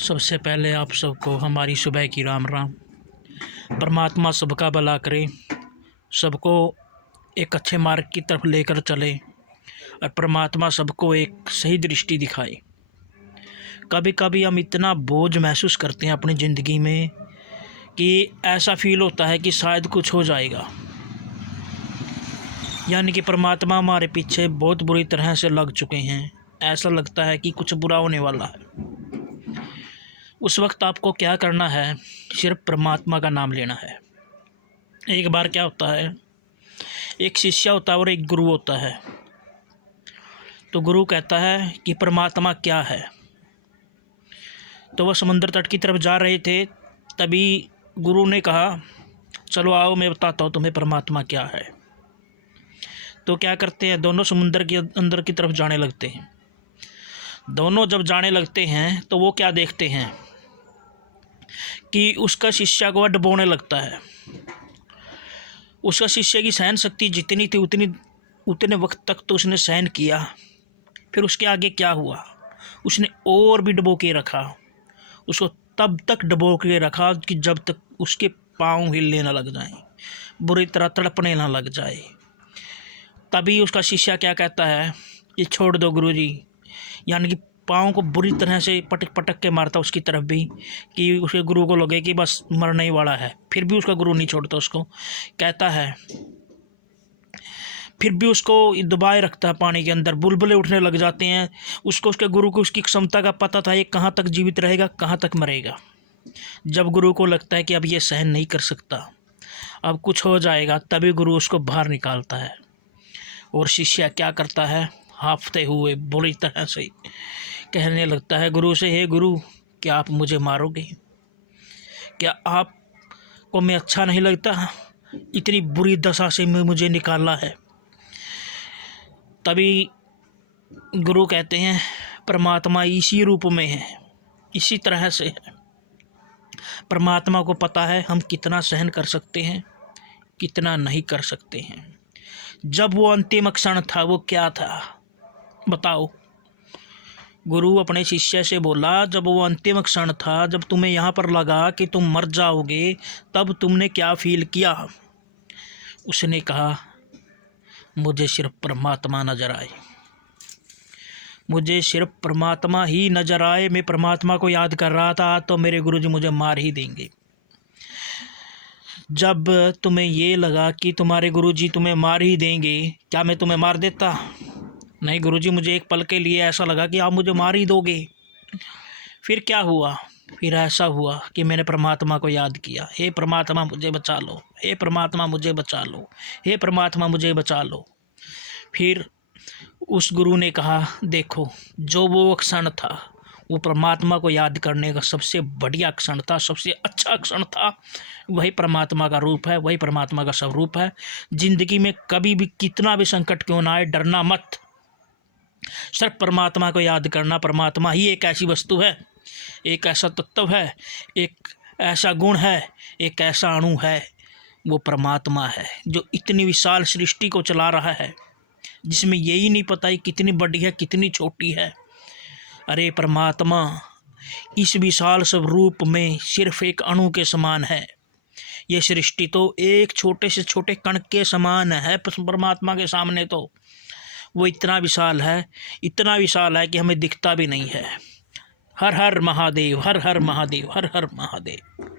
सबसे पहले आप सबको हमारी सुबह की राम राम। परमात्मा सबका भला करे, सबको एक अच्छे मार्ग की तरफ लेकर चले और परमात्मा सबको एक सही दृष्टि दिखाए। कभी कभी हम इतना बोझ महसूस करते हैं अपनी ज़िंदगी में कि ऐसा फील होता है कि शायद कुछ हो जाएगा, यानी कि परमात्मा हमारे पीछे बहुत बुरी तरह से लग चुके हैं। ऐसा लगता है कि कुछ बुरा होने वाला है। उस वक्त आपको क्या करना है, सिर्फ परमात्मा का नाम लेना है। एक बार क्या होता है, एक शिष्य होता है और एक गुरु होता है। तो गुरु कहता है कि परमात्मा क्या है। तो वह समुद्र तट की तरफ जा रहे थे, तभी गुरु ने कहा, चलो आओ मैं बताता हूँ तुम्हें परमात्मा क्या है। तो क्या करते हैं, दोनों समुद्र के अंदर की तरफ जाने लगते हैं। दोनों जब जाने लगते हैं तो वो क्या देखते हैं कि उसका शिष्य को डुबोने लगता है। उसका शिष्य की सहन शक्ति जितनी थी उतने वक्त तक तो उसने सहन किया। फिर उसके आगे क्या हुआ, उसने और भी डुबो के रखा। उसको तब तक डुबो के रखा कि जब तक उसके पाँव हिलने ना लग जाएं, बुरी तरह तड़पने ना लग जाए। तभी उसका शिष्य क्या कहता है कि छोड़ दो गुरुजी, यानी कि पाँव को बुरी तरह से पटक पटक के मारता उसकी तरफ भी, कि उसके गुरु को लगे कि बस मरने ही वाला है। फिर भी उसका गुरु नहीं छोड़ता उसको, कहता है, फिर भी उसको दबाए रखता है पानी के अंदर। बुलबुले उठने लग जाते हैं। उसको उसके गुरु को उसकी क्षमता का पता था, ये कहाँ तक जीवित रहेगा, कहाँ तक मरेगा। जब गुरु को लगता है कि अब ये सहन नहीं कर सकता, अब कुछ हो जाएगा, तभी गुरु उसको बाहर निकालता है। और शिष्य क्या करता है, हांफते हुए बुरी तरह से कहने लगता है गुरु से, हे गुरु, क्या आप मुझे मारोगे? क्या आपको मैं अच्छा नहीं लगता? इतनी बुरी दशा से मुझे निकाला है। तभी गुरु कहते हैं, परमात्मा इसी रूप में है, इसी तरह से है। परमात्मा को पता है हम कितना सहन कर सकते हैं, कितना नहीं कर सकते हैं। जब वो अंतिम क्षण था, वो क्या था बताओ? गुरु अपने शिष्य से बोला, जब वो अंतिम क्षण था, जब तुम्हें यहाँ पर लगा कि तुम मर जाओगे, तब तुमने क्या फील किया? उसने कहा, मुझे सिर्फ परमात्मा नजर आए, मुझे सिर्फ परमात्मा ही नजर आए। मैं परमात्मा को याद कर रहा था तो मेरे गुरुजी मुझे मार ही देंगे। जब तुम्हें ये लगा कि तुम्हारे गुरुजी तुम्हें मार ही देंगे, क्या मैं तुम्हें मार देता? नहीं गुरुजी, मुझे एक पल के लिए ऐसा लगा कि आप मुझे मार ही दोगे। फिर क्या हुआ? फिर ऐसा हुआ कि मैंने परमात्मा को याद किया, हे परमात्मा मुझे बचा लो, हे परमात्मा मुझे बचा लो, हे परमात्मा मुझे बचा लो। फिर उस गुरु ने कहा, देखो, जो वो क्षण था, वो परमात्मा को याद करने का सबसे बढ़िया क्षण था, सबसे अच्छा क्षण था। वही परमात्मा का रूप है, वही परमात्मा का स्वरूप है। जिंदगी में कभी भी कितना भी संकट क्यों ना आए, डरना मत, सिर्फ परमात्मा को याद करना। परमात्मा ही एक ऐसी वस्तु है, एक ऐसा तत्व है, एक ऐसा गुण है, एक ऐसा अणु है, वो परमात्मा है जो इतनी विशाल सृष्टि को चला रहा है, जिसमें यही नहीं पता है कितनी बड़ी है, कितनी छोटी है। अरे परमात्मा इस विशाल स्वरूप में सिर्फ एक अणु के समान है। ये सृष्टि तो एक छोटे से छोटे कण के समान है परमात्मा के सामने। तो वो इतना विशाल है, इतना विशाल है कि हमें दिखता भी नहीं है। हर हर महादेव, हर हर महादेव, हर हर महादेव।